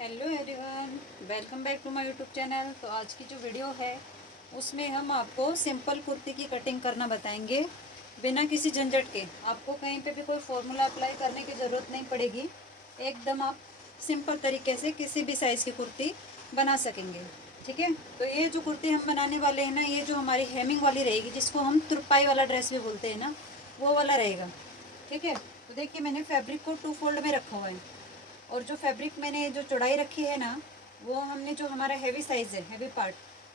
Hello everyone, welcome back to my YouTube channel. तो आज की जो वीडियो है उसमें हम आपको सिंपल कुर्ती की कटिंग करना बताएंगे बिना किसी झंझट के। आपको कहीं पे भी कोई फॉर्मूला अप्लाई करने की ज़रूरत नहीं पड़ेगी। एकदम आप सिंपल तरीके से किसी भी साइज़ की कुर्ती बना सकेंगे। ठीक है, तो ये जो कुर्ती हम बनाने वाले हैं ना, ये जो हमारी हेमिंग वाली रहेगी, जिसको हम तुरपाई वाला ड्रेस भी बोलते हैं ना, वो वाला रहेगा। ठीक है, तो देखिए मैंने फैब्रिक को 2 फोल्ड में रखा हुआ है। और जो फैब्रिक मैंने जो चौड़ाई रखी है ना, वो हमने जो हमारा हैवी साइज़ है, हैवी पार्ट,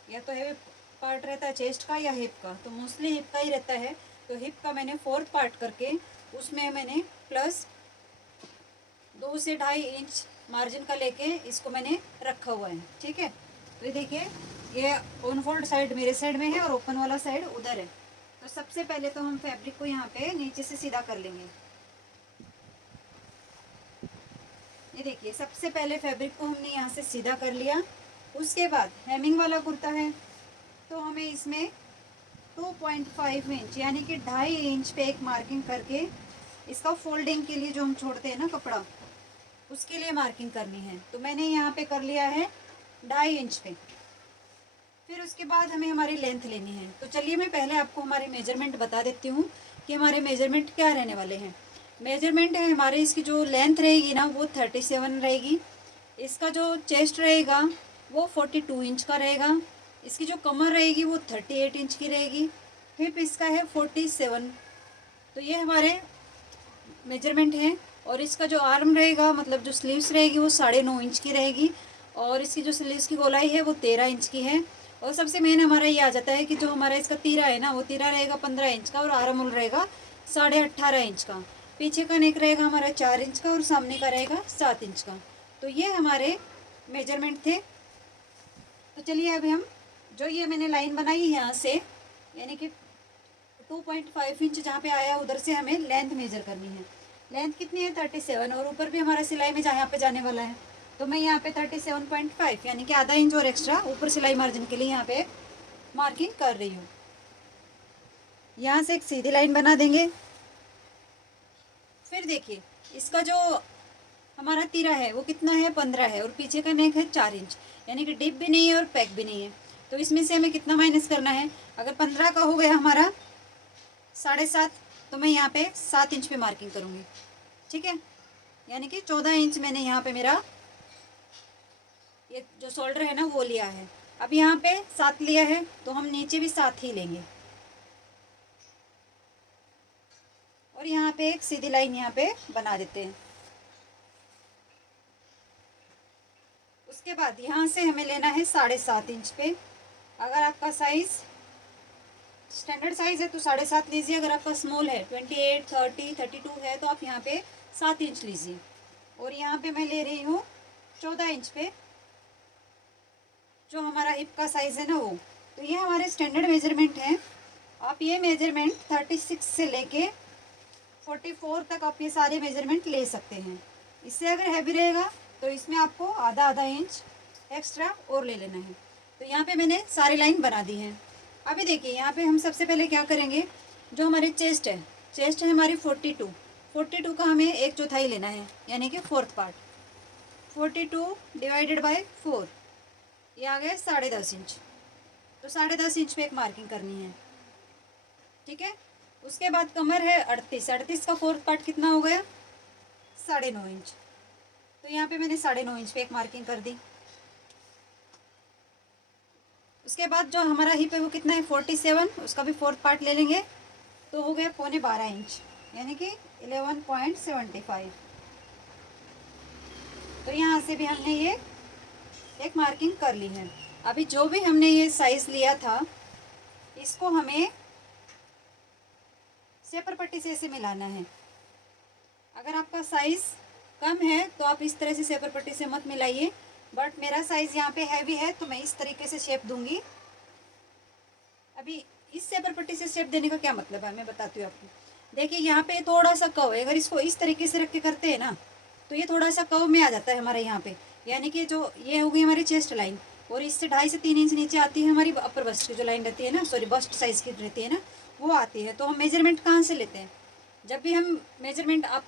या तो हैवी पार्ट रहता है चेस्ट का या हिप का, तो मोस्टली हिप का ही रहता है। तो हिप का मैंने 4th पार्ट करके उसमें मैंने प्लस 2 से 2.5 इंच मार्जिन का लेके इसको मैंने रखा हुआ है। ठीक है, तो ये देखिए, ये ऑन फोल्ड साइड मेरे साइड में है और ओपन वाला साइड उधर है। तो सबसे पहले तो हम फैब्रिक को यहाँ पे नीचे से सीधा कर लेंगे। ये देखिए, सबसे पहले फैब्रिक को हमने यहाँ से सीधा कर लिया। उसके बाद हेमिंग वाला कुर्ता है, तो हमें इसमें 2.5 इंच यानी कि 2.5 इंच पे एक मार्किंग करके इसका फोल्डिंग के लिए जो हम छोड़ते हैं ना कपड़ा, उसके लिए मार्किंग करनी है। तो मैंने यहाँ पे कर लिया है 2.5 इंच पे। फिर उसके बाद हमें हमारी लेंथ लेनी है। तो चलिए मैं पहले आपको हमारे मेजरमेंट बता देती हूँ कि हमारे मेजरमेंट क्या रहने वाले हैं। मेजरमेंट है हमारे, इसकी जो लेंथ रहेगी ना वो 37 रहेगी। इसका जो चेस्ट रहेगा वो 42 इंच का रहेगा। इसकी जो कमर रहेगी वो 38 इंच की रहेगी। हिप इसका है 47। तो ये हमारे मेजरमेंट है। और इसका जो आर्म रहेगा, मतलब जो स्लीव्स रहेगी, वो 9.5 इंच की रहेगी। और इसकी जो स्लीव्स की गोलाई है वो 13 इंच की है। और सबसे मेन हमारा ये आ जाता है कि जो हमारा इसका तीरा है ना, वो तीरा रहेगा 15 इंच का और आर्म होल रहेगा 18.5 इंच का। पीछे का नेक रहेगा हमारा 4 इंच का और सामने का रहेगा 7 इंच का। तो ये हमारे मेजरमेंट थे। तो चलिए अभी हम, जो ये मैंने लाइन बनाई है यहाँ से, यानी कि 2.5 इंच जहाँ पे आया उधर से हमें लेंथ मेजर करनी है। लेंथ कितनी है? 37। और ऊपर भी हमारा सिलाई में जहाँ पे जाने वाला है, तो मैं यहाँ पे 37.5 यानी कि आधा इंच और एक्स्ट्रा ऊपर सिलाई मार्जिन के लिए यहाँ पे मार्किंग कर रही हूँ। यहाँ से एक सीधी लाइन बना देंगे। फिर देखिए, इसका जो हमारा तीरा है वो कितना है? 15 है। और पीछे का नेक है 4 इंच, यानी कि डिप भी नहीं है और पैक भी नहीं है। तो इसमें से हमें कितना माइनस करना है? अगर 15 का हो गया हमारा 7.5, तो मैं यहाँ पे 7 इंच पे मार्किंग करूँगी। ठीक है, यानी कि 14 इंच मैंने यहाँ पे मेरा ये जो शोल्डर है ना वो लिया है। अब यहाँ पे 7 लिया है, तो हम नीचे भी 7 ही लेंगे। और यहाँ पे एक सीधी लाइन यहाँ पे बना देते हैं। उसके बाद यहाँ से हमें लेना है 7.5 इंच पे। अगर आपका साइज स्टैंडर्ड साइज है तो 7.5 लीजिए। अगर आपका स्मॉल है 28, 30, 32 है तो आप यहाँ पे 7 इंच लीजिए। और यहाँ पे मैं ले रही हूँ 14 इंच पे, जो हमारा हिप का साइज़ है ना वो। तो ये हमारे स्टैंडर्ड मेजरमेंट है। आप ये मेजरमेंट 36 से लेके 44 तक आप ये सारे मेजरमेंट ले सकते हैं। इससे अगर हैवी रहेगा तो इसमें आपको आधा आधा इंच एक्स्ट्रा और ले लेना है। तो यहाँ पे मैंने सारी लाइन बना दी है। अभी देखिए, यहाँ पे हम सबसे पहले क्या करेंगे, जो हमारी चेस्ट है हमारी 42 का हमें 1/4 लेना है, यानी कि 4th पार्ट। 42 डिवाइडेड बाय 4, ये आ गया 10.5 इंच। तो 10.5 इंच पे एक मार्किंग करनी है। ठीक है, उसके बाद कमर है 38 का 4th पार्ट कितना हो गया? 9.5 इंच। तो यहाँ पे मैंने 9.5 इंच पे एक मार्किंग कर दी। उसके बाद जो हमारा हिप है वो कितना है? 47, उसका भी 4th पार्ट ले लेंगे, तो हो गया 12.5 इंच, यानी कि 11.75। तो यहाँ से भी हमने ये एक मार्किंग कर ली है। अभी जो भी हमने ये साइज़ लिया था, इसको हमें सेपर पट्टी से ऐसे मिलाना है। अगर आपका साइज़ कम है तो आप इस तरह से सेपर पट्टी से मत मिलाइए, बट मेरा साइज़ यहाँ पे हैवी है तो मैं इस तरीके से शेप दूंगी। अभी इस सेपर पट्टी से शेप देने का क्या मतलब है मैं बताती हूँ आपको। देखिए, यहाँ पे थोड़ा सा कर्व है, अगर इसको इस तरीके से रख के करते हैं ना, तो ये थोड़ा सा कर्व में आ जाता है हमारे यहाँ पे। यानी कि जो ये होगी हमारी चेस्ट लाइन, और इससे 2.5 से 3 इंच नीचे आती है हमारी अपर बस्ट की जो लाइन रहती है ना, सॉरी बस्ट साइज़ की रहती है ना, वो आती है। तो हम मेजरमेंट कहाँ से लेते हैं? जब भी हम मेजरमेंट आप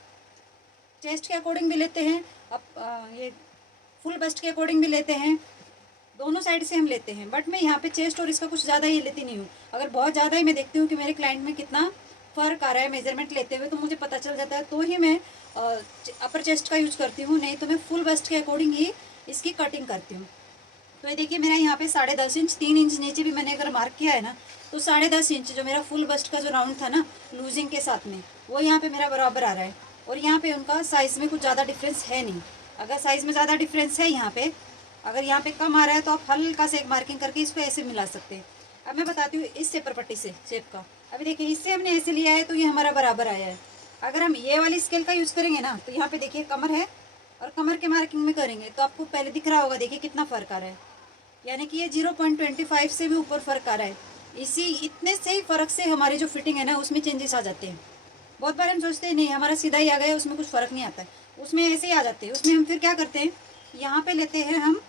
चेस्ट के अकॉर्डिंग भी लेते हैं, आप ये फुल बस्ट के अकॉर्डिंग भी लेते हैं, दोनों साइड से हम लेते हैं, बट मैं यहाँ पे चेस्ट और इसका कुछ ज़्यादा ही लेती नहीं हूँ। अगर बहुत ज़्यादा ही मैं देखती हूँ कि मेरे क्लाइंट में कितना फ़र्क आ रहा है मेजरमेंट लेते हुए, तो मुझे पता चल जाता है, तो ही मैं अपर चेस्ट का यूज़ करती हूँ, नहीं तो मैं फुल बस्ट के अकॉर्डिंग ही इसकी कटिंग करती हूँ। तो ये देखिए मेरा यहाँ पे 10.5 इंच, 3 इंच नीचे भी मैंने अगर मार्क किया है ना, तो 10.5 इंच जो मेरा फुल बस्ट का जो राउंड था ना लूजिंग के साथ में, वो यहाँ पे मेरा बराबर आ रहा है। और यहाँ पे उनका साइज़ में कुछ ज़्यादा डिफरेंस है नहीं। अगर साइज़ में ज़्यादा डिफरेंस है यहाँ पे, अगर यहाँ पे कम आ रहा है, तो आप हल्का से एक मार्किंग करके इसको ऐसे मिला सकते हैं। अब मैं बताती हूँ इस सेपर पट्टी से शेप का। अभी देखिए इससे हमने ऐसे लिया है तो ये हमारा बराबर आया है। अगर हम ये वाली स्केल का यूज़ करेंगे ना, तो यहाँ पे देखिए कमर है, और कमर के मार्किंग में करेंगे तो आपको पहले दिख रहा होगा, देखिए कितना फ़र्क आ रहा है, यानी कि ये 0.25 से भी ऊपर फ़र्क आ रहा है। इसी इतने से ही फ़र्क से हमारी जो फिटिंग है ना उसमें चेंजेस आ जाते हैं। बहुत बार हम सोचते हैं नहीं हमारा सीधा ही आ गया, उसमें कुछ फ़र्क नहीं आता है, उसमें ऐसे ही आ जाते हैं। उसमें हम फिर क्या करते हैं, यहाँ पे लेते हैं हम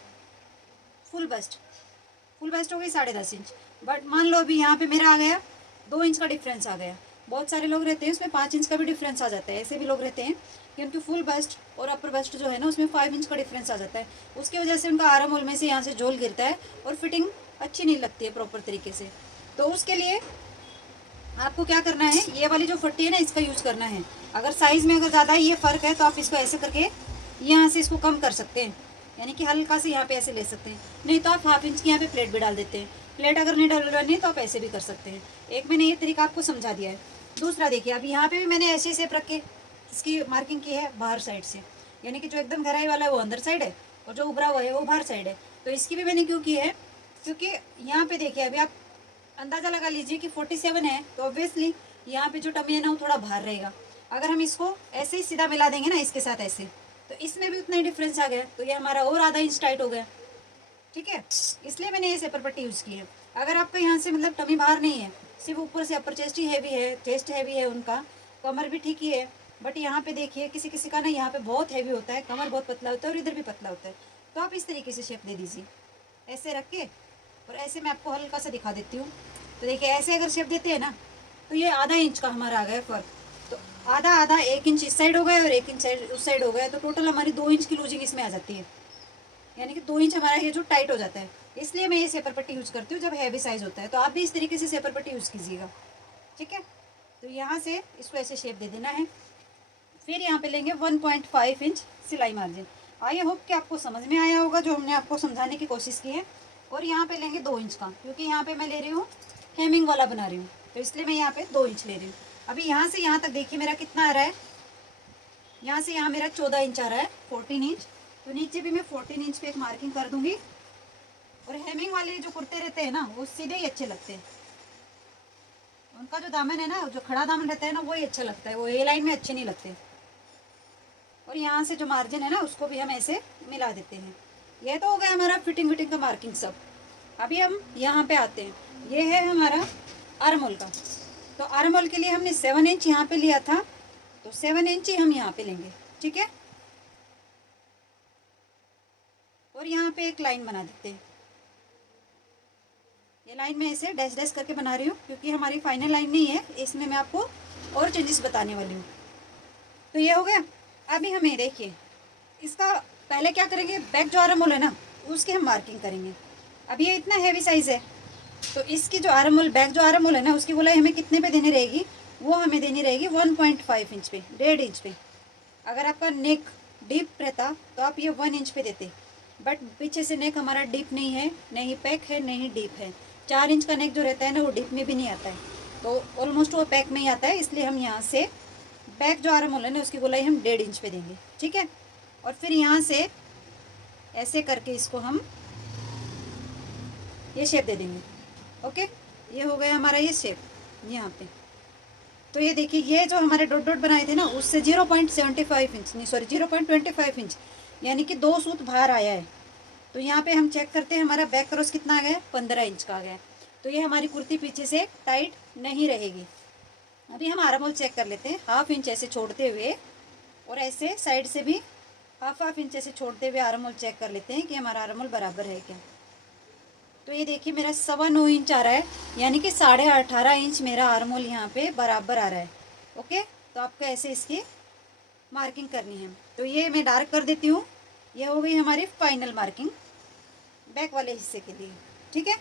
फुल बस्ट हो गई 10.5 इंच, बट मान लो अभी यहाँ पे मेरा आ गया 2 इंच का डिफरेंस आ गया। बहुत सारे लोग रहते हैं उसमें 5 इंच का भी डिफरेंस आ जाता है, ऐसे भी लोग रहते हैं कि उनकी फुल बस्ट और अपर बस्ट जो है ना उसमें 5 इंच का डिफरेंस आ जाता है। उसकी वजह से उनका आर्म होल में से यहाँ से झोल गिरता है और फिटिंग अच्छी नहीं लगती है प्रॉपर तरीके से। तो उसके लिए आपको क्या करना है, ये वाली जो फट्टी है ना इसका यूज़ करना है। अगर साइज़ में अगर ज़्यादा ये फ़र्क है तो आप इसको ऐसे करके यहाँ से इसको कम कर सकते हैं, यानी कि हल्का से यहाँ पे ऐसे ले सकते हैं। नहीं तो आप 1/2 इंच की यहाँ पे प्लेट भी डाल देते हैं। प्लेट अगर नहीं डलवानी है तो आप ऐसे भी कर सकते हैं। एक मैंने ये तरीका आपको समझा दिया है। दूसरा देखिए, अब यहाँ पे भी मैंने ऐसे शेप रख के इसकी मार्किंग की है बाहर साइड से, यानी कि जो एकदम गहराई वाला है वो अंदर साइड है और जो उभरा हुआ है वो बाहर साइड है। तो इसकी भी मैंने क्यों की है, क्योंकि यहाँ पे देखिए अभी आप अंदाज़ा लगा लीजिए कि 47 है, तो ऑब्वियसली यहाँ पे जो टमी है ना वो थोड़ा बाहर रहेगा। अगर हम इसको ऐसे ही सीधा मिला देंगे ना इसके साथ ऐसे, तो इसमें भी उतना ही डिफरेंस आ गया, तो ये हमारा और आधा इंच टाइट हो गया। ठीक है, इसलिए मैंने ये सेपर पट्टी यूज़ की है। अगर आपका यहाँ से मतलब टमी बाहर नहीं है, सिर्फ ऊपर से अपर चेस्ट ही हैवी है, चेस्ट हैवी है उनका, कमर भी ठीक ही है, बट यहाँ पे देखिए किसी किसी का ना यहाँ पे बहुत हैवी होता है, कमर बहुत पतला होता है और इधर भी पतला होता है, तो आप इस तरीके से शेप दे दीजिए, ऐसे रख के। और ऐसे मैं आपको हल्का सा दिखा देती हूँ। तो देखिए ऐसे अगर शेप देते हैं ना, तो ये आधा इंच का हमारा आ गया फ़र्क। तो आधा आधा 1 इंच इस साइड हो गया और 1 इंच साइड उस साइड हो गया, तो टोटल हमारी 2 इंच की लूजिंग इसमें आ जाती है, यानी कि 2 इंच हमारा ये जो टाइट हो जाता है। इसलिए मैं ये सेपर पट्टी यूज़ करती हूँ जब हैवी साइज़ होता है। तो आप भी इस तरीके से सेपर पट्टी यूज़ कीजिएगा। ठीक है, तो यहाँ से इसको ऐसे शेप दे देना है। फिर यहाँ पे लेंगे 1.5 इंच सिलाई मार्जिन। आई होप कि आपको समझ में आया होगा जो हमने आपको समझाने की कोशिश की है। और यहाँ पे लेंगे 2 इंच का, क्योंकि यहाँ पे मैं ले रही हूँ हेमिंग वाला बना रही हूँ, तो इसलिए मैं यहाँ पे 2 इंच ले रही हूँ। अभी यहाँ से यहाँ तक देखिए मेरा कितना आ रहा है, यहाँ से यहाँ मेरा 14 इंच आ रहा है, 14 इंच। तो नीचे भी मैं 14 इंच पे एक मार्किंग कर दूंगी। और हेमिंग वाले जो कुर्ते रहते हैं ना वो सीधे ही अच्छे लगते हैं, उनका जो दामन है ना, जो खड़ा दामन रहता है ना, वही अच्छा लगता है, वो ए लाइन में अच्छे नहीं लगते। और यहाँ से जो मार्जिन है ना उसको भी हम ऐसे मिला देते हैं। यह तो हो गया हमारा फिटिंग विटिंग का मार्किंग सब। अभी हम यहाँ पे आते हैं, ये है हमारा आर्म होल का। तो आर्म होल के लिए हमने 7 इंच यहाँ पे लिया था, तो 7 इंच ही हम यहाँ पे लेंगे। ठीक है, और यहाँ पे एक लाइन बना देते हैं। ये लाइन मैं ऐसे डैश डैश करके बना रही हूँ क्योंकि हमारी फाइनल लाइन नहीं है, इसमें मैं आपको और चेंजेस बताने वाली हूँ। तो ये हो गया। अभी हमें देखिए इसका पहले क्या करेंगे, बैक जो आर्म होल है ना उसकी हम मार्किंग करेंगे। अब ये इतना हैवी साइज़ है, तो इसकी जो आर्म होल, बैक जो आर्म होल है ना उसकी गोलाई हमें कितने पे देनी रहेगी, वो हमें देनी रहेगी 1.5 इंच पे, 1.5 इंच पे। अगर आपका नेक डीप रहता तो आप ये 1 इंच पे देते, बट पीछे से नेक हमारा डीप नहीं है, नहीं पैक है नहीं डीप है। 4 इंच का नेक जो रहता है ना वो डीप में भी नहीं आता है, तो ऑलमोस्ट वो पैक में ही आता है। इसलिए हम यहाँ से बैक जो आर्म होल है ना उसकी गोलाई हम 1.5 इंच पे देंगे। ठीक है, और फिर यहाँ से ऐसे करके इसको हम ये शेप दे देंगे। ओके, ये हो गया हमारा ये शेप यहाँ पे। तो ये देखिए ये जो हमारे डॉट डॉट बनाए थे ना उससे 0.75 इंच नहीं सॉरी 0.25 इंच यानी कि 2 सूत बाहर आया है। तो यहाँ पे हम चेक करते हैं हमारा बैक क्रॉस कितना आ गया, 15 इंच का आ गया। तो ये हमारी कुर्ती पीछे से टाइट नहीं रहेगी। अभी हम आर्म होल चेक कर लेते हैं, 1/2 इंच ऐसे छोड़ते हुए और ऐसे साइड से भी 1/2 इंच ऐसे छोड़ते हुए आर्म होल चेक कर लेते हैं कि हमारा आर्म होल बराबर है क्या। तो ये देखिए मेरा 9.25 इंच आ रहा है, यानी कि 18.5 इंच मेरा आर्म होल यहाँ पे बराबर आ रहा है। ओके, तो आपको ऐसे इसकी मार्किंग करनी है। तो ये मैं डार्क कर देती हूँ ये हो गई हमारी फाइनल मार्किंग बैक वाले हिस्से के लिए। ठीक है,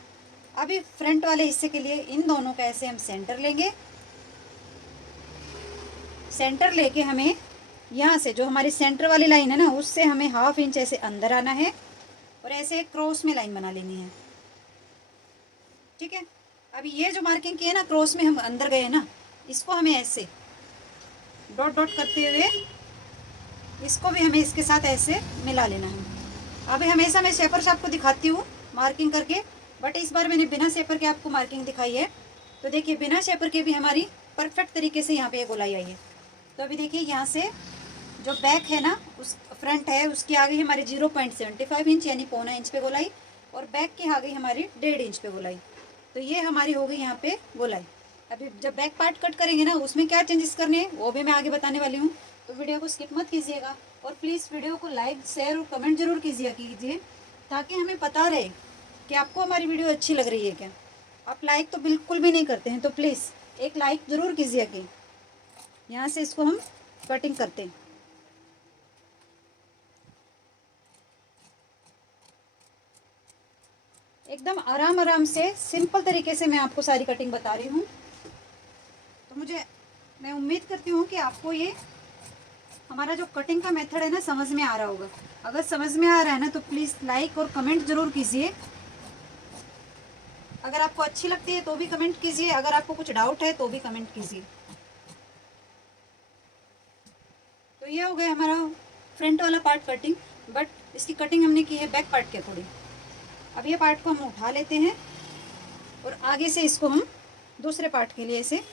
अभी फ्रंट वाले हिस्से के लिए इन दोनों का ऐसे हम सेंटर लेंगे। सेंटर लेके हमें यहाँ से जो हमारी सेंटर वाली लाइन है ना, उससे हमें 1/2 इंच ऐसे अंदर आना है और ऐसे क्रॉस में लाइन बना लेनी है। ठीक है, अभी ये जो मार्किंग की है ना, क्रॉस में हम अंदर गए ना, इसको हमें ऐसे डॉट डॉट करते हुए इसको भी हमें इसके साथ ऐसे मिला लेना है। अभी हमेशा मैं शेपर से आपको दिखाती हूँ मार्किंग करके, बट इस बार मैंने बिना शेपर के आपको मार्किंग दिखाई है। तो देखिए बिना शेपर के भी हमारी परफेक्ट तरीके से यहाँ पे गोलाई आई है। तो अभी देखिए यहाँ से जो बैक है ना, उस फ्रंट है उसकी आ गई हमारी 0.75 इंच यानी 1/4 इंच पे गोलाई, और बैक की आ गई हमारी 1.5 इंच पे गोलाई। तो ये हमारी हो गई यहाँ पे गोलाई। अभी जब बैक पार्ट कट करेंगे ना, उसमें क्या चेंजेस करने हैं वो भी मैं आगे बताने वाली हूँ। तो वीडियो को स्किप मत कीजिएगा और प्लीज़ वीडियो को लाइक शेयर और कमेंट जरूर कीजिए ताकि हमें पता रहे कि आपको हमारी वीडियो अच्छी लग रही है क्या। आप लाइक तो बिल्कुल भी नहीं करते हैं, तो प्लीज़ एक लाइक ज़रूर कीजिए कि यहाँ से इसको हम कटिंग करते हैं। एकदम आराम आराम से सिंपल तरीके से मैं आपको सारी कटिंग बता रही हूँ। तो मैं उम्मीद करती हूँ कि आपको ये हमारा जो कटिंग का मेथड है ना समझ में आ रहा होगा। अगर समझ में आ रहा है ना तो प्लीज़ लाइक और कमेंट ज़रूर कीजिए। अगर आपको अच्छी लगती है तो भी कमेंट कीजिए, अगर आपको कुछ डाउट है तो भी कमेंट कीजिए। तो ये हो गया हमारा फ्रंट वाला पार्ट कटिंग, बट इसकी कटिंग हमने की है बैक पार्ट के अकॉर्डिंग। अब ये पार्ट को हम उठा लेते हैं और आगे से इसको हम दूसरे पार्ट के लिए इसे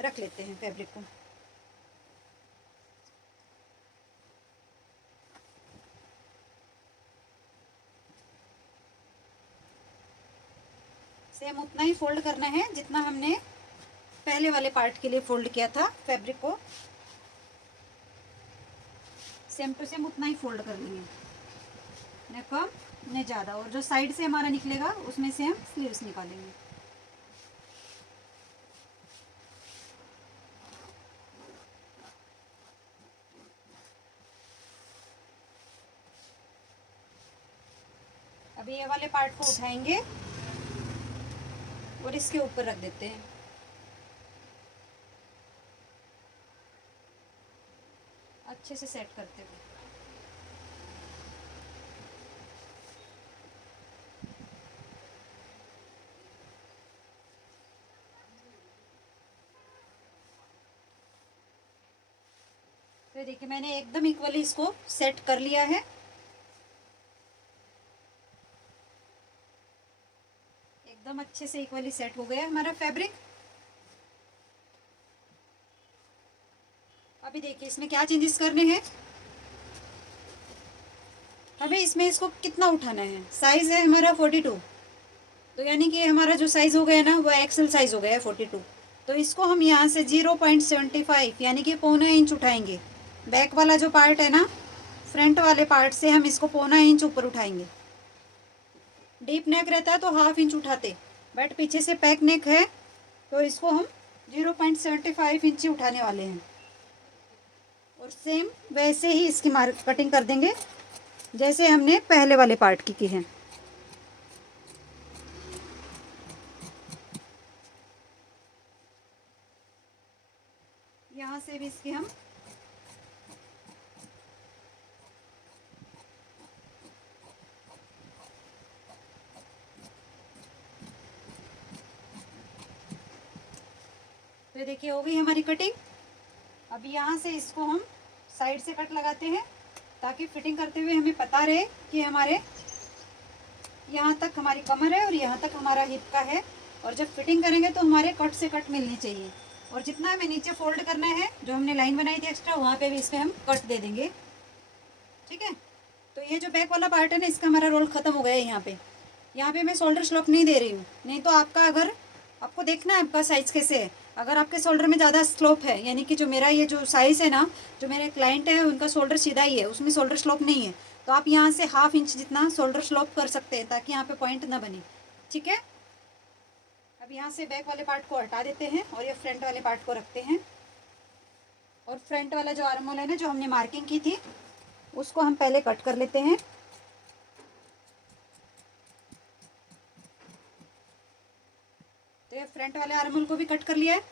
रख लेते हैं फैब्रिक को। सेम उतना ही फोल्ड करना है जितना हमने पहले वाले पार्ट के लिए फोल्ड किया था फैब्रिक को, सेम टू सेम उतना ही फोल्ड कर लेंगे, न कम न ज़्यादा। और जो साइड से हमारा निकलेगा उसमें से हम स्लीव्स निकालेंगे। अभी ये वाले पार्ट को उठाएंगे और इसके ऊपर रख देते हैं। अच्छे से सेट करते हुए तो देखिए मैंने एकदम इक्वली इसको सेट कर लिया है। एकदम अच्छे से इक्वली सेट हो गया हमारा फैब्रिक। अभी देखिए इसमें क्या चेंजेस करने हैं। हमें इसमें इसको कितना उठाना है, साइज है हमारा 42, तो यानी कि हमारा जो साइज हो गया ना वो एक्सेल साइज हो गया है 42। तो इसको हम यहाँ से 0.75 यानी कि 1/4 इंच उठाएंगे। बैक वाला जो पार्ट है ना, फ्रंट वाले पार्ट से हम इसको 1/4 इंच ऊपर उठाएंगे। डीप नेक रहता है तो 1/2 इंच उठाते, बट पीछे से पैक नेक है तो इसको हम 0.75 इंच उठाने वाले हैं। और सेम वैसे ही इसकी मार्क कटिंग कर देंगे जैसे हमने पहले वाले पार्ट की है। यहाँ से भी इसकी हम तो देखिए हो गई हमारी कटिंग। अभी यहाँ से इसको हम साइड से कट लगाते हैं ताकि फिटिंग करते हुए हमें पता रहे कि हमारे यहाँ तक हमारी कमर है और यहाँ तक हमारा हिप का है। और जब फिटिंग करेंगे तो हमारे कट से कट मिलनी चाहिए। और जितना हमें नीचे फोल्ड करना है, जो हमने लाइन बनाई थी एक्स्ट्रा, वहाँ पे भी इसमें हम कट दे देंगे। ठीक है, तो ये जो बैक वाला पार्ट है ना, इसका हमारा रोल ख़त्म हो गया है। यहाँ पे मैं शोल्डर स्लोप नहीं दे रही हूँ, नहीं तो आपका अगर आपको देखना है आपका साइज़ कैसे है। अगर आपके शोल्डर में ज़्यादा स्लोप है, यानी कि जो मेरा ये जो साइज़ है ना, जो मेरे क्लाइंट है उनका शोल्डर सीधा ही है, उसमें शोल्डर स्लोप नहीं है, तो आप यहाँ से 1/2 इंच जितना शोल्डर स्लोप कर सकते हैं ताकि यहाँ पे पॉइंट ना बने। ठीक है, अब यहाँ से बैक वाले पार्ट को हटा देते हैं और ये फ्रंट वाले पार्ट को रखते हैं। और फ्रंट वाला जो आर्म होल है ना, जो हमने मार्किंग की थी, उसको हम पहले कट कर लेते हैं। तो ये फ्रंट वाले आर्म होल को भी कट कर लिया है।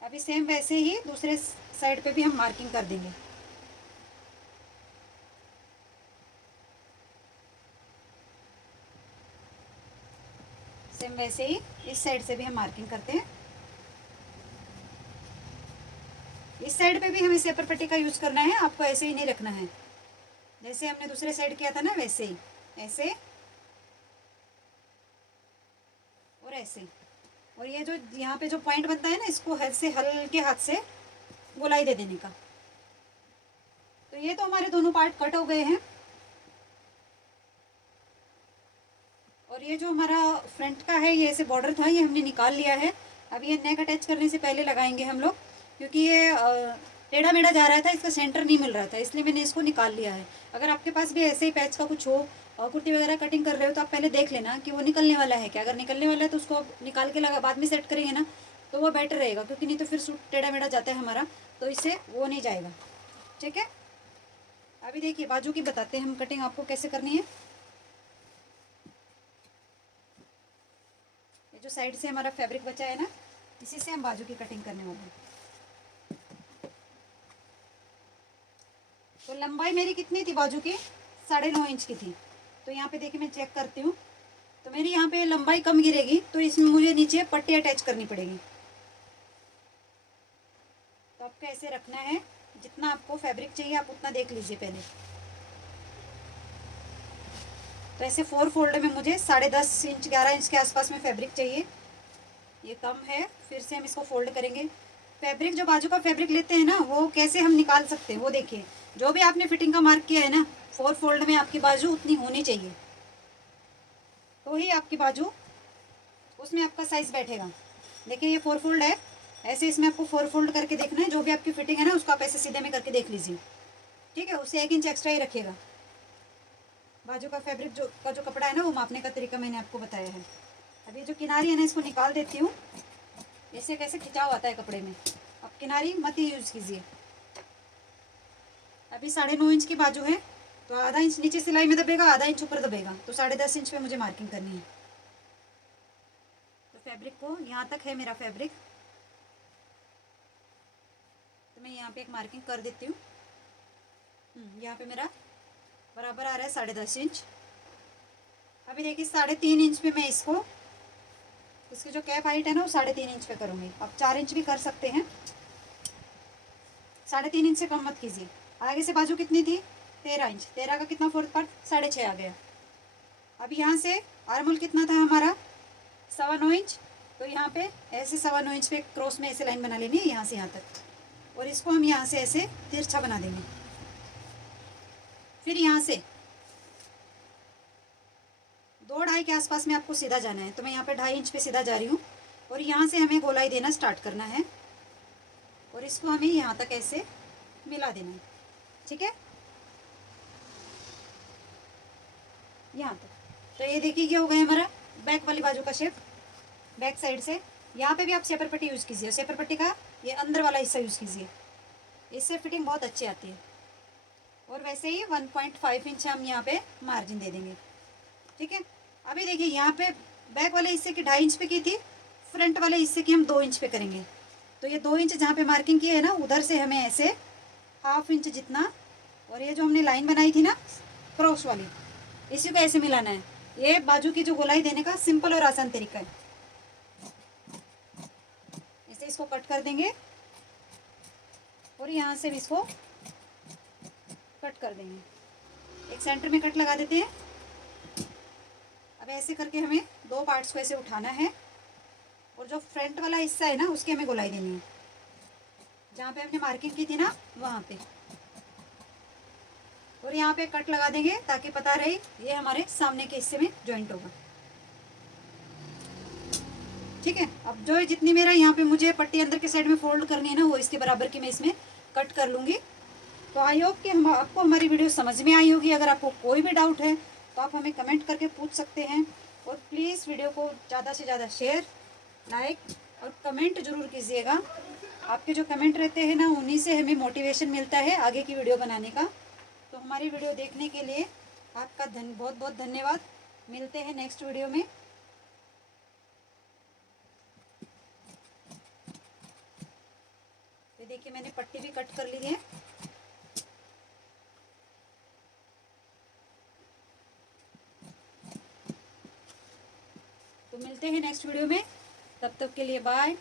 अभी सेम वैसे ही दूसरे साइड पे भी हम मार्किंग कर देंगे। सेम वैसे ही इस साइड से भी हम मार्किंग करते हैं। इस साइड पे भी हमें सेपर पट्टी का यूज करना है, आपको ऐसे ही नहीं रखना है। जैसे हमने दूसरे साइड किया था ना, वैसे ही, ऐसे और ऐसे। और ये जो यहाँ पे जो पॉइंट बनता है ना, इसको हल्के हाथ से गोलाई दे देने का। तो ये तो हमारे दोनों पार्ट कट हो गए हैं। और ये जो हमारा फ्रंट का है, ये ऐसे बॉर्डर था, ये हमने निकाल लिया है। अब ये नेक अटैच करने से पहले लगाएंगे हम लोग, क्योंकि ये टेढ़ा मेढ़ा जा रहा था, इसका सेंटर नहीं मिल रहा था, इसलिए मैंने इसको निकाल लिया है। अगर आपके पास भी ऐसे ही पैच का कुछ हो और कुर्ती वगैरह कटिंग कर रहे हो, तो आप पहले देख लेना कि वो निकलने वाला है क्या। अगर निकलने वाला है तो उसको निकाल के लगा बाद में सेट करेंगे ना, तो वो बेटर रहेगा, क्योंकि नहीं तो फिर सूट टेढ़ा मेढ़ा जाता है हमारा, तो इससे वो नहीं जाएगा। ठीक है, अभी देखिए बाजू की बताते हैं हम कटिंग आपको कैसे करनी है। ये जो साइड से हमारा फैब्रिक बचा है ना, इसी से हम बाजू की कटिंग करने वाले हैं। तो लंबाई मेरी कितनी थी बाजू की, 9.5 इंच की थी। तो यहाँ पे देखिए मैं चेक करती हूँ, तो मेरी यहाँ पे लंबाई कम गिरेगी, तो इसमें मुझे नीचे पट्टी अटैच करनी पड़ेगी। तो आपको ऐसे रखना है, जितना आपको फैब्रिक चाहिए आप उतना देख लीजिए पहले। तो ऐसे 4 फोल्ड में मुझे 10.5 इंच 11 इंच के आसपास में फैब्रिक चाहिए। ये कम है, फिर से हम इसको फोल्ड करेंगे। फैब्रिक जो बाजू का फैब्रिक लेते हैं ना, वो कैसे हम निकाल सकते हैं वो देखिए। जो भी आपने फिटिंग का मार्क किया है ना, 4 फोल्ड में आपकी बाजू उतनी होनी चाहिए, तो ही आपकी बाजू उसमें आपका साइज बैठेगा। देखिए ये 4 फोल्ड है, ऐसे इसमें आपको 4 फोल्ड करके देखना है। जो भी आपकी फिटिंग है ना, उसको आप ऐसे सीधे में करके देख लीजिए। ठीक है, उससे 1 इंच एक्स्ट्रा ही रखिएगा। बाजू का फैब्रिक जो कपड़ा है ना, वो मापने का तरीका मैंने आपको बताया है। अभी जो किनारी है ना, इसको निकाल देती हूँ। इससे कैसे खिंचाव आता है कपड़े में, अब किनारी मत ही यूज़ कीजिए। अभी 9.5 इंच की बाजू है, तो आधा इंच नीचे सिलाई में दबेगा, आधा इंच ऊपर दबेगा, तो 10.5 इंच पे मुझे मार्किंग करनी है। तो फैब्रिक को यहाँ तक है मेरा फैब्रिक, तो मैं यहाँ पे एक मार्किंग कर देती हूँ। यहाँ पे मेरा बराबर आ रहा है 10.5 इंच। अभी देखिए 3.5 इंच पे मैं इसको, इसकी जो कैप हाइट है ना, वो 3.5 इंच पे करूँगी। आप 4 इंच भी कर सकते हैं, 3.5 इंच से कम मत कीजिए। आगे से बाजू कितनी थी, 13 इंच, 13 का कितना 4th पार्ट, 6.5 आ गया। अब यहाँ से आर्म होल कितना था हमारा, 9.25 इंच। तो यहाँ पे ऐसे 9.25 इंच पे क्रॉस में ऐसे लाइन बना लेनी है यहाँ से यहाँ तक, और इसको हम यहाँ से ऐसे तिरछा बना देंगे। फिर यहाँ से 2-2.5 के आसपास में आपको सीधा जाना है, तो मैं यहाँ पे 2.5 इंच पे सीधा जा रही हूँ, और यहाँ से हमें गोलाई देना स्टार्ट करना है, और इसको हमें यहाँ तक ऐसे मिला देना है। ठीक है, यहाँ तक। तो ये देखिए क्या हो गया हमारा बैक वाली बाजू का शेप। बैक साइड से यहाँ पे भी आप सेपर पट्टी यूज़ कीजिए, सेपर पट्टी का ये अंदर वाला हिस्सा यूज़ कीजिए, इससे फिटिंग बहुत अच्छी आती है। और वैसे ही 1.5 इंच हम यहाँ पे मार्जिन दे देंगे। ठीक है, अभी देखिए यहाँ पे बैक वाले हिस्से की 2.5 इंच पे की थी, फ्रंट वाले हिस्से की हम 2 इंच पे करेंगे। तो ये 2 इंच जहाँ पे मार्किंग की है ना, उधर से हमें ऐसे 1/2 इंच जितना, और ये जो हमने लाइन बनाई थी ना क्रॉस वाली, इसी को ऐसे मिलाना है। ये बाजू की जो गोलाई देने का सिंपल और आसान तरीका है। ऐसे इसको कट कर देंगे, और यहाँ से भी इसको कट कर देंगे। एक सेंटर में कट लगा देते हैं। अब ऐसे करके हमें 2 पार्ट्स को ऐसे उठाना है, और जो फ्रंट वाला हिस्सा है ना, उसकी हमें गोलाई देनी है, जहाँ पे हमने मार्किंग की थी ना वहाँ पे, और यहाँ पे कट लगा देंगे ताकि पता रहे ये हमारे सामने के हिस्से में जॉइंट होगा। ठीक है, अब जो जितनी मेरा यहाँ पे मुझे पट्टी अंदर के साइड में फोल्ड करनी है ना, वो इसके बराबर की मैं इसमें कट कर लूँगी। तो आई होप कि आपको हमारी वीडियो समझ में आई होगी। अगर आपको कोई भी डाउट है तो आप हमें कमेंट करके पूछ सकते हैं, और प्लीज़ वीडियो को ज़्यादा से ज़्यादा शेयर, लाइक और कमेंट ज़रूर कीजिएगा। आपके जो कमेंट रहते हैं ना, उन्हीं से हमें मोटिवेशन मिलता है आगे की वीडियो बनाने का। तो हमारी वीडियो देखने के लिए आपका बहुत बहुत धन्यवाद। मिलते हैं नेक्स्ट वीडियो में। ये देखिए मैंने पट्टी भी कट कर ली है। तो मिलते हैं नेक्स्ट वीडियो में, तब तक के लिए बाय।